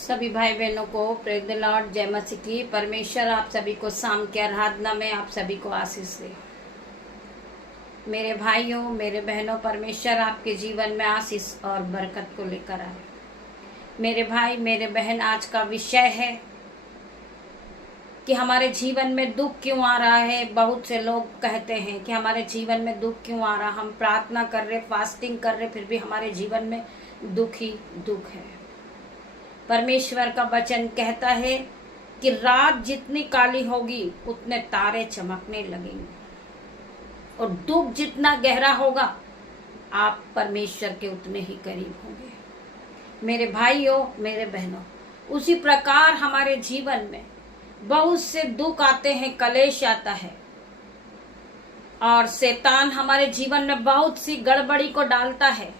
सभी भाई बहनों को प्रेज द लॉर्ड, जय मसीह की। परमेश्वर आप सभी को शाम की आराधना में आप सभी को आशीष दे। मेरे भाइयों, मेरे बहनों, परमेश्वर आपके जीवन में आशीष और बरकत को लेकर आए। मेरे भाई, मेरे बहन, आज का विषय है कि हमारे जीवन में दुख क्यों आ रहा है। बहुत से लोग कहते हैं कि हमारे जीवन में दुख क्यों आ रहा, हम प्रार्थना कर रहे, फास्टिंग कर रहे, फिर भी हमारे जीवन में दुख ही दुख है। परमेश्वर का वचन कहता है कि रात जितनी काली होगी उतने तारे चमकने लगेंगे, और दुख जितना गहरा होगा आप परमेश्वर के उतने ही करीब होंगे। मेरे भाइयों, मेरे बहनों, उसी प्रकार हमारे जीवन में बहुत से दुख आते हैं, कलेश आता है, और शैतान हमारे जीवन में बहुत सी गड़बड़ी को डालता है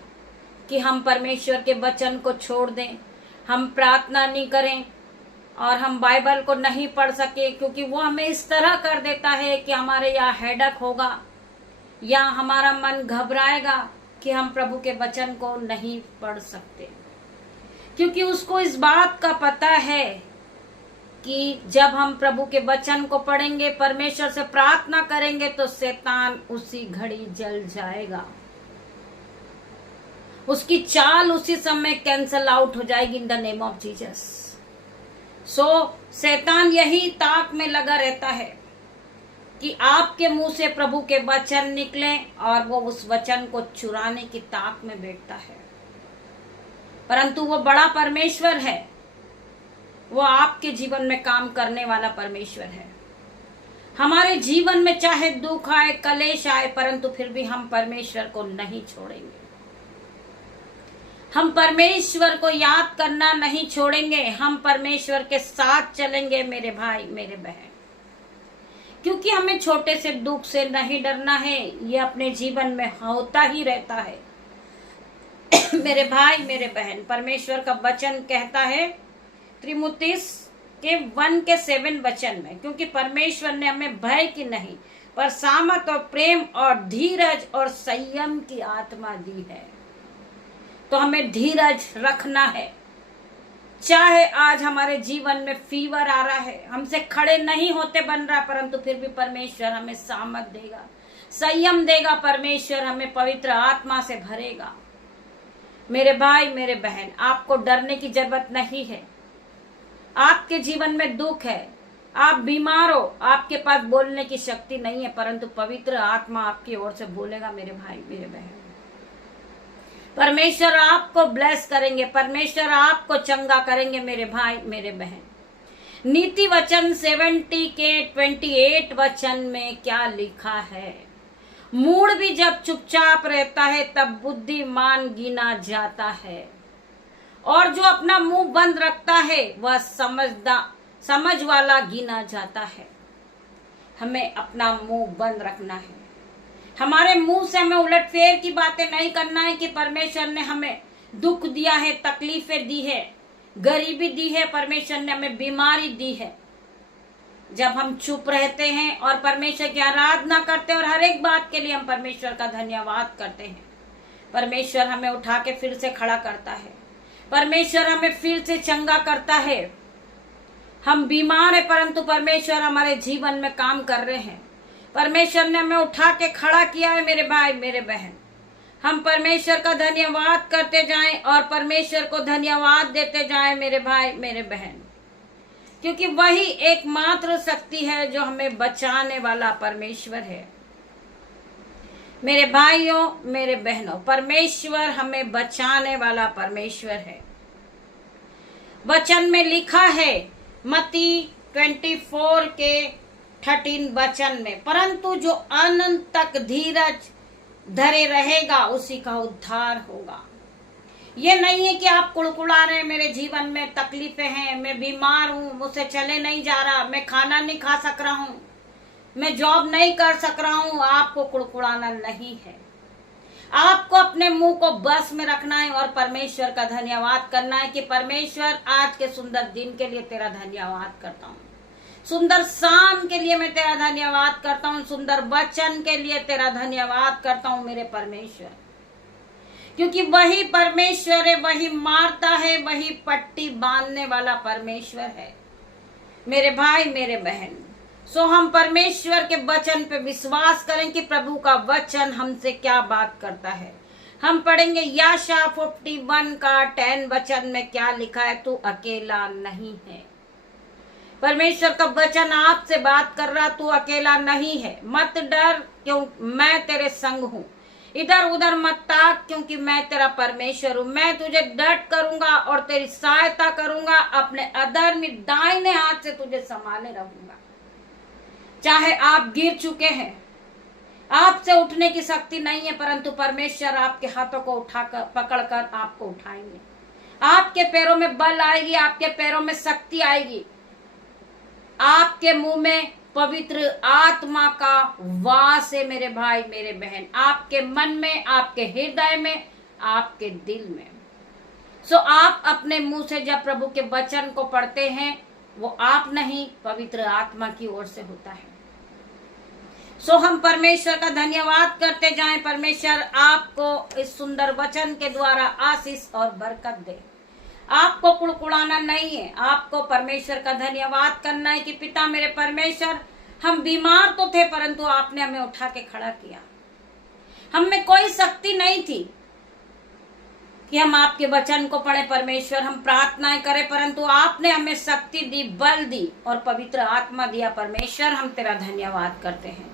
कि हम परमेश्वर के वचन को छोड़ दें, हम प्रार्थना नहीं करें और हम बाइबल को नहीं पढ़ सके, क्योंकि वो हमें इस तरह कर देता है कि हमारे यहाँ हेडक होगा या हमारा मन घबराएगा कि हम प्रभु के वचन को नहीं पढ़ सकते। क्योंकि उसको इस बात का पता है कि जब हम प्रभु के वचन को पढ़ेंगे, परमेश्वर से प्रार्थना करेंगे, तो शैतान उसी घड़ी जल जाएगा, उसकी चाल उसी समय कैंसल आउट हो जाएगी in the name of Jesus. So शैतान यही ताक में लगा रहता है कि आपके मुंह से प्रभु के वचन निकले, और वो उस वचन को चुराने की ताक में बैठता है। परंतु वो बड़ा परमेश्वर है, वो आपके जीवन में काम करने वाला परमेश्वर है। हमारे जीवन में चाहे दुख आए, कलेश आए, परंतु फिर भी हम परमेश्वर को नहीं छोड़ेंगे। हम परमेश्वर को याद करना नहीं छोड़ेंगे, हम परमेश्वर के साथ चलेंगे मेरे भाई, मेरे बहन। क्योंकि हमें छोटे से दुख से नहीं डरना है, ये अपने जीवन में होता ही रहता है। मेरे भाई, मेरे बहन, परमेश्वर का वचन कहता है तीमुथियुस के 1:7 वचन में, क्योंकि परमेश्वर ने हमें भय की नहीं पर सामर्थ और प्रेम और धीरज और संयम की आत्मा दी है। तो हमें धीरज रखना है। चाहे आज हमारे जीवन में फीवर आ रहा है, हमसे खड़े नहीं होते बन रहा, परंतु फिर भी परमेश्वर हमें सामर्थ देगा, संयम देगा, परमेश्वर हमें पवित्र आत्मा से भरेगा। मेरे भाई, मेरे बहन, आपको डरने की जरूरत नहीं है। आपके जीवन में दुख है, आप बीमार हो, आपके पास बोलने की शक्ति नहीं है, परंतु पवित्र आत्मा आपकी ओर से बोलेगा। मेरे भाई, मेरे बहन, परमेश्वर आपको ब्लेस करेंगे, परमेश्वर आपको चंगा करेंगे। मेरे भाई, मेरे बहन, नीति वचन 70 के 28 वचन में क्या लिखा है? मूढ़ भी जब चुपचाप रहता है तब बुद्धिमान गिना जाता है, और जो अपना मुंह बंद रखता है वह समझ वाला गिना जाता है। हमें अपना मुंह बंद रखना है। हमारे मुंह से हमें उलटफेर की बातें नहीं करना है कि परमेश्वर ने हमें दुख दिया है, तकलीफें दी है, गरीबी दी है, परमेश्वर ने हमें बीमारी दी है। जब हम चुप रहते हैं और परमेश्वर की आराधना करते हैं और हर एक बात के लिए हम परमेश्वर का धन्यवाद करते हैं, परमेश्वर हमें उठा के फिर से खड़ा करता है, परमेश्वर हमें फिर से चंगा करता है। हम बीमार हैं, परंतु परमेश्वर हमारे जीवन में काम कर रहे हैं। परमेश्वर ने हमें उठा के खड़ा किया है। मेरे भाई, मेरे बहन, हम परमेश्वर का धन्यवाद करते जाएं और परमेश्वर को धन्यवाद देते जाएं। मेरे भाई, मेरे बहन, क्योंकि वही एकमात्र शक्ति है जो हमें बचाने वाला परमेश्वर है। मेरे भाइयों, मेरे बहनों, परमेश्वर हमें बचाने वाला परमेश्वर है। वचन में लिखा है मत्ती 24 के 13 वचन में, परंतु जो अनंत तक धीरज धरे रहेगा उसी का उद्धार होगा। ये नहीं है कि आप कुड़कुड़ा रहे, मेरे जीवन में तकलीफें हैं, मैं बीमार हूँ, मुझसे चले नहीं जा रहा, मैं खाना नहीं खा सक रहा हूँ, मैं जॉब नहीं कर सक रहा हूँ। आपको कुड़कुड़ाना नहीं है, आपको अपने मुंह को बस में रखना है और परमेश्वर का धन्यवाद करना है कि परमेश्वर आज के सुंदर दिन के लिए तेरा धन्यवाद करता हूँ, सुंदर शाम के लिए मैं तेरा धन्यवाद करता हूँ, सुंदर वचन के लिए तेरा धन्यवाद करता हूँ मेरे परमेश्वर। क्योंकि वही परमेश्वर है, वही मारता है, वही पट्टी बांधने वाला परमेश्वर है मेरे भाई मेरे बहन। सो हम परमेश्वर के वचन पे विश्वास करें कि प्रभु का वचन हमसे क्या बात करता है। हम पढ़ेंगे यशायाह 51 का 10 वचन में क्या लिखा है, तू अकेला नहीं है। परमेश्वर का वचन आपसे बात कर रहा, तू अकेला नहीं है, मत डर क्यों मैं तेरे संग हूं, इधर उधर मत ताक क्योंकि मैं तेरा परमेश्वर हूं। मैं तुझे डट करूंगा और तेरी सहायता करूंगा, अपने अधर्मी दाहिने हाथ से तुझे संभाले रहूंगा। चाहे आप गिर चुके हैं, आपसे उठने की शक्ति नहीं है, परंतु परमेश्वर आपके हाथों को उठाकर पकड़कर आपको उठाएंगे। आपके पैरों में बल आएगी, आपके पैरों में शक्ति आएगी, आपके मुंह में पवित्र आत्मा का वास है मेरे भाई मेरे बहन, आपके मन में, आपके हृदय में, आपके दिल में। सो आप अपने मुंह से जब प्रभु के वचन को पढ़ते हैं, वो आप नहीं, पवित्र आत्मा की ओर से होता है। सो हम परमेश्वर का धन्यवाद करते जाएं। परमेश्वर आपको इस सुंदर वचन के द्वारा आशीष और बरकत दे। आपको कुड़कुड़ाना नहीं है, आपको परमेश्वर का धन्यवाद करना है कि पिता मेरे परमेश्वर, हम बीमार तो थे परंतु आपने हमें उठा के खड़ा किया। हम में कोई शक्ति नहीं थी कि हम आपके वचन को पढ़े परमेश्वर, हम प्रार्थनाएं करें, परंतु आपने हमें शक्ति दी, बल दी और पवित्र आत्मा दिया। परमेश्वर हम तेरा धन्यवाद करते हैं।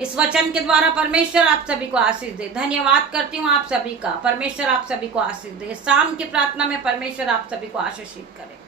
इस वचन के द्वारा परमेश्वर आप सभी को आशीष दे। धन्यवाद करती हूँ आप सभी का, परमेश्वर आप सभी को आशीष दे। शाम की प्रार्थना में परमेश्वर आप सभी को आशीषित करे।